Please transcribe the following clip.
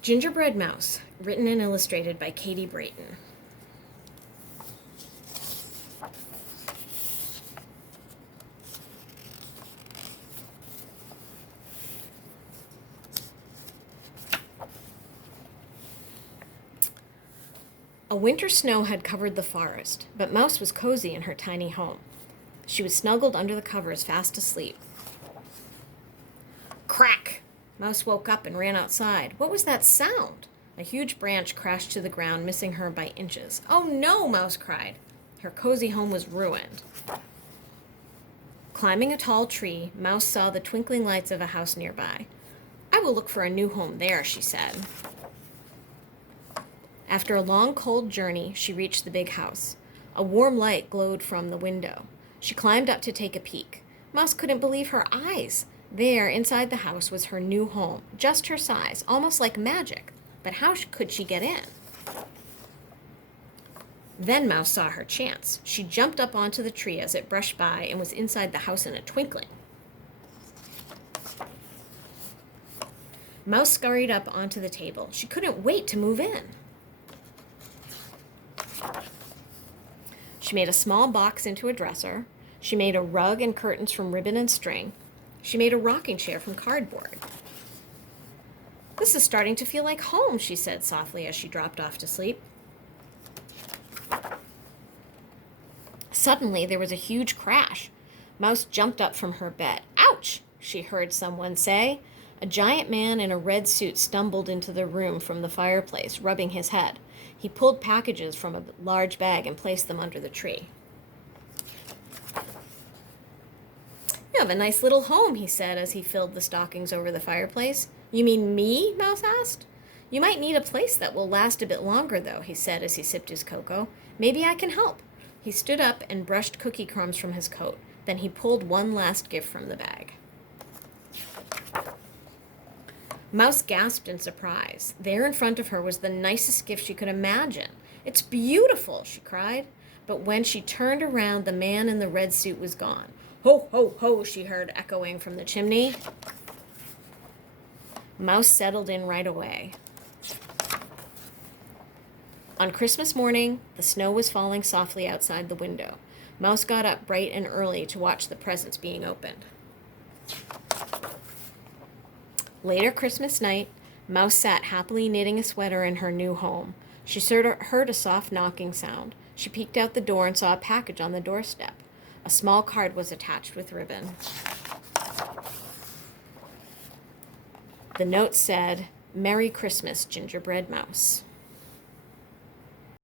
Gingerbread Mouse, written and illustrated by Katy Bratun. A winter snow had covered the forest, but Mouse was cozy in her tiny home. She was snuggled under the covers, fast asleep. Crack! Mouse woke up and ran outside. What was that sound? A huge branch crashed to the ground, missing her by inches. Oh no, Mouse cried. Her cozy home was ruined. Climbing a tall tree, Mouse saw the twinkling lights of a house nearby. I will look for a new home there, she said. After a long, cold journey, she reached the big house. A warm light glowed from the window. She climbed up to take a peek. Mouse couldn't believe her eyes. There, inside the house, was her new home, just her size, almost like magic. But how could she get in? Then Mouse saw her chance. She jumped up onto the tree as it brushed by and was inside the house in a twinkling. Mouse scurried up onto the table. She couldn't wait to move in. She made a small box into a dresser. She made a rug and curtains from ribbon and string. She made a rocking chair from cardboard. This is starting to feel like home, she said softly as she dropped off to sleep. Suddenly, there was a huge crash. Mouse jumped up from her bed. Ouch, she heard someone say. A giant man in a red suit stumbled into the room from the fireplace, rubbing his head. He pulled packages from a large bag and placed them under the tree. You have a nice little home, he said as he filled the stockings over the fireplace. You mean me? Mouse asked. You might need a place that will last a bit longer, though, he said as he sipped his cocoa. Maybe I can help. He stood up and brushed cookie crumbs from his coat. Then he pulled one last gift from the bag. Mouse gasped in surprise. There in front of her was the nicest gift she could imagine. It's beautiful, she cried. But when she turned around, the man in the red suit was gone. Ho, ho, ho, she heard echoing from the chimney. Mouse settled in right away. On Christmas morning, the snow was falling softly outside the window. Mouse got up bright and early to watch the presents being opened. Later Christmas night, Mouse sat happily knitting a sweater in her new home. She heard a soft knocking sound. She peeked out the door and saw a package on the doorstep. A small card was attached with ribbon. The note said, "Merry Christmas, Gingerbread Mouse."